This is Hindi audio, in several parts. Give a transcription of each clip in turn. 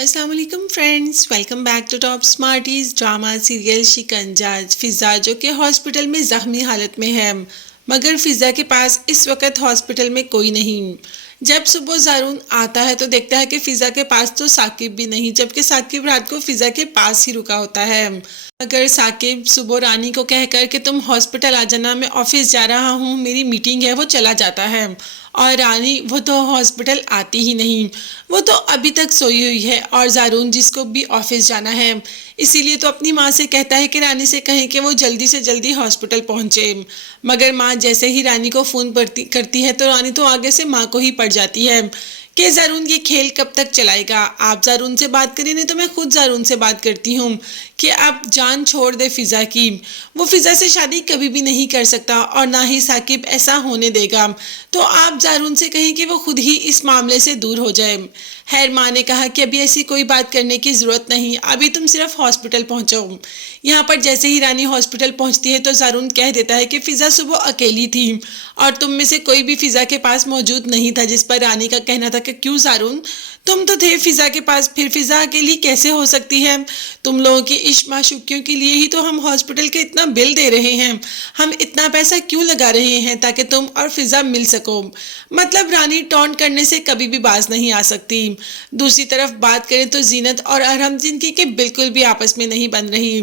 अस्सलाम वालेकुम friends, welcome back to Top Smarties drama serial Shikanja. Fiza जो कि हॉस्पिटल में ज़ख्मी हालत में है, मगर फिज़ा के पास इस वक्त हॉस्पिटल में कोई नहीं। जब सुबह ज़ारून आता है तो देखता है कि फ़िज़ा के पास तो साकिब भी नहीं, जबकि साकिब रात को फ़िज़ा के पास ही रुका होता है। मगर साकिब सुबह रानी को कहकर कि तुम हॉस्पिटल आ जाना, मैं ऑफिस जा रहा हूँ, मेरी मीटिंग है, वो चला जाता है। और रानी वो तो हॉस्पिटल आती ही नहीं, वो तो अभी तक सोई हुई है। और ज़ारून जिसको भी ऑफिस जाना है, इसीलिए तो अपनी माँ से कहता है कि रानी से कहें कि वो जल्दी से जल्दी हॉस्पिटल पहुँचे। मगर माँ जैसे ही रानी को फ़ोन करती है तो रानी तो आगे से माँ को ही पड़ जाती है कि ज़ारून ये खेल कब तक चलाएगा। आप ज़ारून से बात करिए, नहीं तो मैं खुद ज़ारून से बात करती हूँ कि आप जान छोड़ दे फ़िज़ा की। वो फ़िज़ा से शादी कभी भी नहीं कर सकता और ना ही साकिब ऐसा होने देगा। तो आप ज़ारून से कहें कि वो खुद ही इस मामले से दूर हो जाए। खैर माँ ने कहा कि अभी ऐसी कोई बात करने की ज़रूरत नहीं, अभी तुम सिर्फ हॉस्पिटल पहुँचो। यहाँ पर जैसे ही रानी हॉस्पिटल पहुँचती है तो ज़ारून कह देता है कि फ़िज़ा सुबह अकेली थी और तुम में से कोई भी फ़िज़ा के पास मौजूद नहीं था। जिस पर रानी का कहना था कि क्यों ज़ारून, तुम तो थे फ़िज़ा के पास, फिर फ़िज़ा अकेली कैसे हो सकती है? तुम लोगों की इश्क माशूकियों के लिए ही तो हम हॉस्पिटल के इतना बिल दे रहे हैं, हम इतना पैसा क्यों लगा रहे हैं ताकि तुम और फ़िज़ा मिल सको। मतलब रानी टॉन्ट करने से कभी भी बाज नहीं आ सकती। दूसरी तरफ बात करें तो जीनत और अरहम जिनकी के बिल्कुल भी आपस में नहीं बन रही।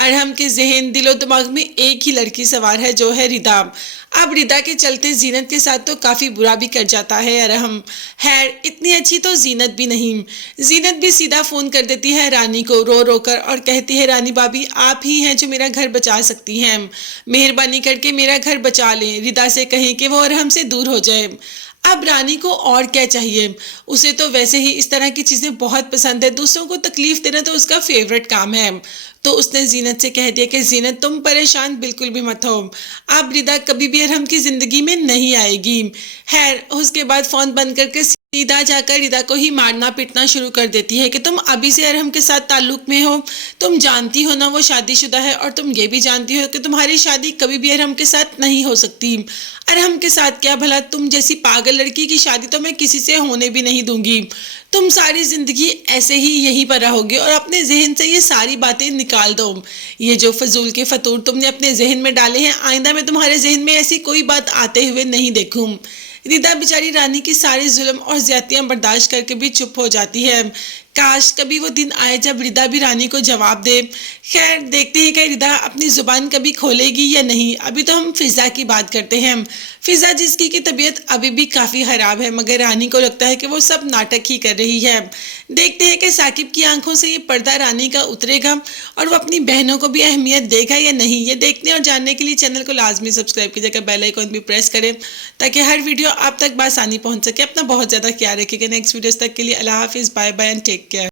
अरहम के जहन दिलो दिमाग में एक ही लड़की सवार है, जो है रिदा। अब रिदा के चलते जीनत के साथ तो काफ़ी बुरा भी कर जाता है अरहम। खैर इतनी अच्छी तो जीनत भी नहीं। जीनत भी सीधा फ़ोन कर देती है रानी को रो रो कर और कहती है, रानी भाभी आप ही हैं जो मेरा घर बचा सकती हैं, मेहरबानी करके मेरा घर बचा लें। रिदा से कहें कि वो अरहम से दूर हो जाए। अब रानी को और क्या चाहिए, उसे तो वैसे ही इस तरह की चीज़ें बहुत पसंद है, दूसरों को तकलीफ़ देना तो उसका फेवरेट काम है। तो उसने जीनत से कह दिया कि जीनत तुम परेशान बिल्कुल भी मत हो, अब रिदा कभी भी अरहम की ज़िंदगी में नहीं आएगी। खैर उसके बाद फ़ोन बंद करके सीधा जाकर रिदा को ही मारना पीटना शुरू कर देती है कि तुम अभी से अरहम के साथ ताल्लुक़ में हो, तुम जानती हो ना वो शादीशुदा है, और तुम ये भी जानती हो कि तुम्हारी शादी कभी भी अरहम के साथ नहीं हो सकती। अरहम के साथ क्या भला, तुम जैसी पागल लड़की की शादी तो मैं किसी से होने भी नहीं दूंगी। तुम सारी ज़िंदगी ऐसे ही यहीं पर रहोगे और अपने जहन से ये सारी बातें निकाल दो। ये जो फजूल के फतूर तुमने अपने जहन में डाले हैं, आइंदा मैं तुम्हारे जहन में ऐसी कोई बात आते हुए नहीं देखूँ। रिदा बेचारी रानी की सारी जुल्म और ज्यादतियाँ बर्दाश्त करके भी चुप हो जाती है। काश कभी वो दिन आए जब रिदा भी रानी को जवाब दे। खैर देखते हैं कि रिदा अपनी ज़ुबान कभी खोलेगी या नहीं। अभी तो हम फ़िज़ा की बात करते हैं। फ़िज़ा जिसकी की तबीयत अभी भी काफ़ी ख़राब है, मगर रानी को लगता है कि वो सब नाटक ही कर रही है। देखते हैं कि साकिब की आंखों से ये पर्दा रानी का उतरेगा और वो अपनी बहनों को भी अहमियत देगा या नहीं। ये देखने और जानने के लिए चैनल को लाजमी सब्सक्राइब कीजिएगा, बेल आइकन भी प्रेस करें ताकि हर वीडियो आप तक बआसानी पहुँच सके। अपना बहुत ज़्यादा ख्याल रखिएगा। नेक्स्ट वीडियोस तक के लिए अल्लाह हाफिज़, bye bye and take care.